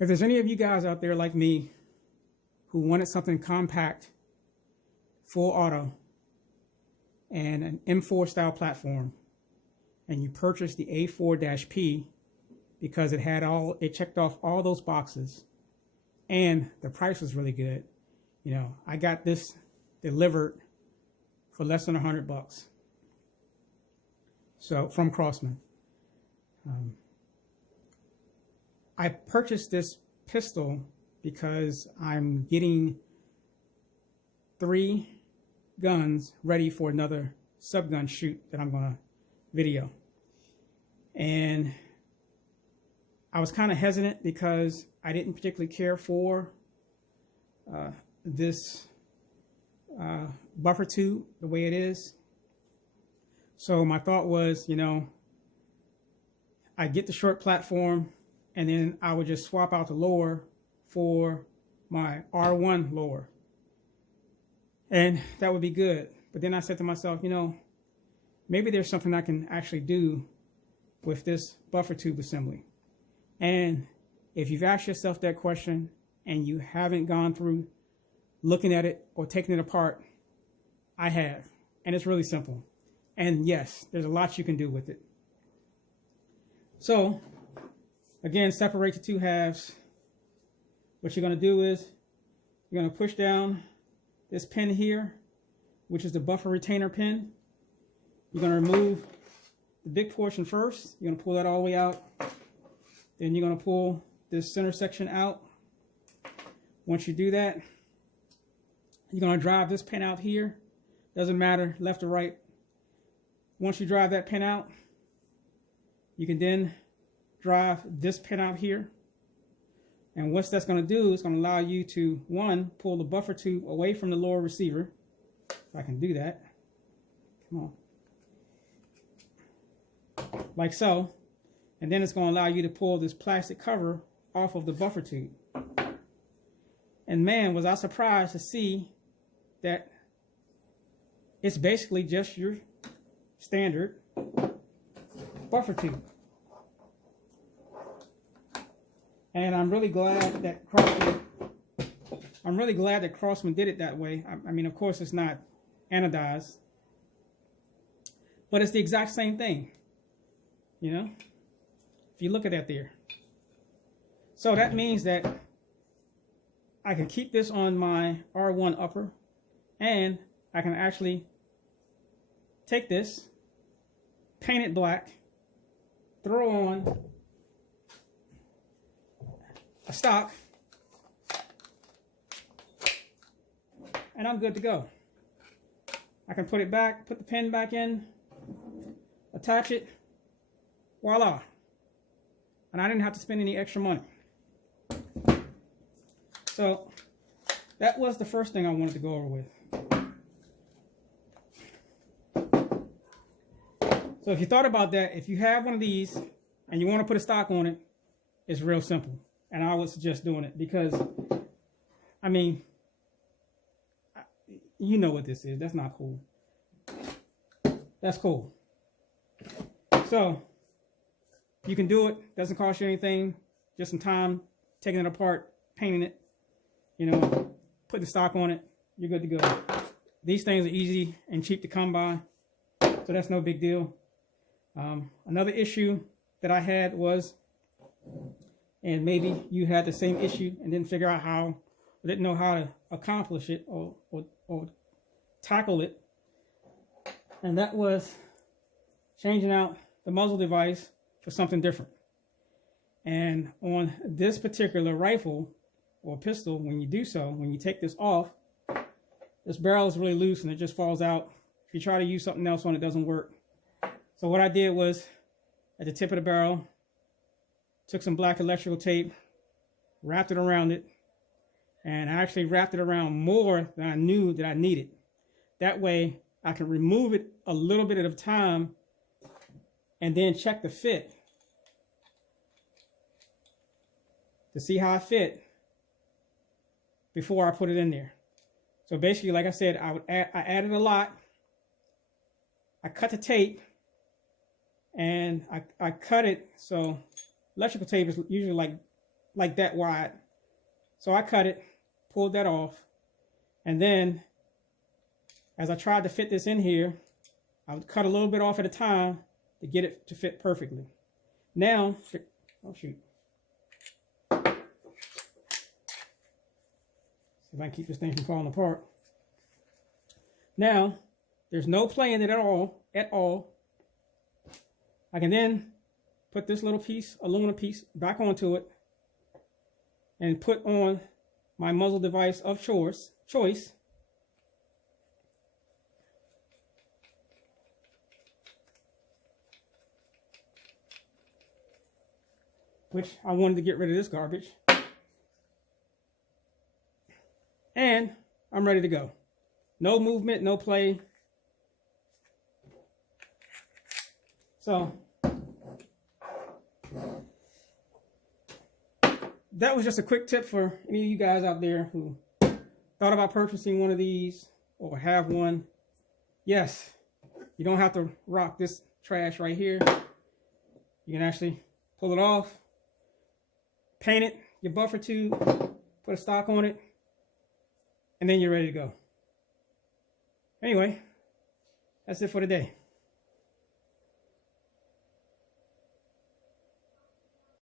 If there's any of you guys out there like me who wanted something compact, full auto, and an M4 style platform, and you purchased the A4-P because it checked off all those boxes, and the price was really good. You know, I got this delivered for less than $100. So from Crosman. I purchased this pistol because I'm getting 3 guns ready for another subgun shoot that I'm going to video. And I was kind of hesitant because I didn't particularly care for this buffer tube the way it is. So my thought was, you know, I get the short platform and then I would just swap out the lower for my R1 lower. And that would be good. But then I said to myself, you know, maybe there's something I can actually do with this buffer tube assembly. And if you've asked yourself that question and you haven't gone through looking at it or taking it apart, I have. And it's really simple. And yes, there's a lot you can do with it. So, again, separate the 2 halves. What you're going to do is you're going to push down this pin here, which is the buffer retainer pin. You're going to remove the big portion first. You're going to pull that all the way out. Then you're going to pull this center section out. Once you do that, you're going to drive this pin out here. Doesn't matter left or right. Once you drive that pin out, you can then drive this pin out here. And what that's going to do is going to allow you to, 1, pull the buffer tube away from the lower receiver. If I can do that. Come on. Like so. And then it's going to allow you to pull this plastic cover off of the buffer tube. And man, was I surprised to see that it's basically just your standard buffer tube. And I'm really glad that Crosman did it that way. I mean, of course, it's not anodized, but it's the exact same thing. You know, if you look at that there. So that means that I can keep this on my R1 upper, and I can actually take this, paint it black, throw on a stock, and I'm good to go. I can put it back, put the pin back in, attach it, voila. And I didn't have to spend any extra money. So that was the first thing I wanted to go over with. So if you thought about that, if you have one of these and you want to put a stock on it, it's real simple. And I would suggest doing it because, I mean, you know what this is. That's not cool. That's cool. So you can do it. Doesn't cost you anything. Just some time taking it apart, painting it, you know, putting the stock on it. You're good to go. These things are easy and cheap to come by, so that's no big deal. Another issue that I had was, and maybe you had the same issue and didn't figure out how, or didn't know how to accomplish it or tackle it, and that was changing out the muzzle device for something different. And on this particular rifle or pistol, when you do so, when you take this off, this barrel is really loose and it just falls out. If you try to use something else on it, it doesn't work. So what I did was, at the tip of the barrel, took some black electrical tape, wrapped it around it, and I actually wrapped it around more than I knew that I needed. That way, I can remove it a little bit at a time and then check the fit to see how it fit before I put it in there. So basically, like I said, I added a lot. I cut the tape, and I cut it, so electrical tape is usually like like that wide. So I cut it, pulled that off, and then as I tried to fit this in here, I would cut a little bit off at a time to get it to fit perfectly. Now, oh shoot. See if I can keep this thing from falling apart. Now, there's no play in it at all. I can then put this little piece, aluminum piece, back onto it and put on my muzzle device of choice, which I wanted to get rid of this garbage. And I'm ready to go. No movement, no play. So that was just a quick tip for any of you guys out there who thought about purchasing one of these or have one. Yes, you don't have to rock this trash right here. You can actually pull it off, paint it, your buffer tube, put a stock on it, and then you're ready to go. Anyway, that's it for today.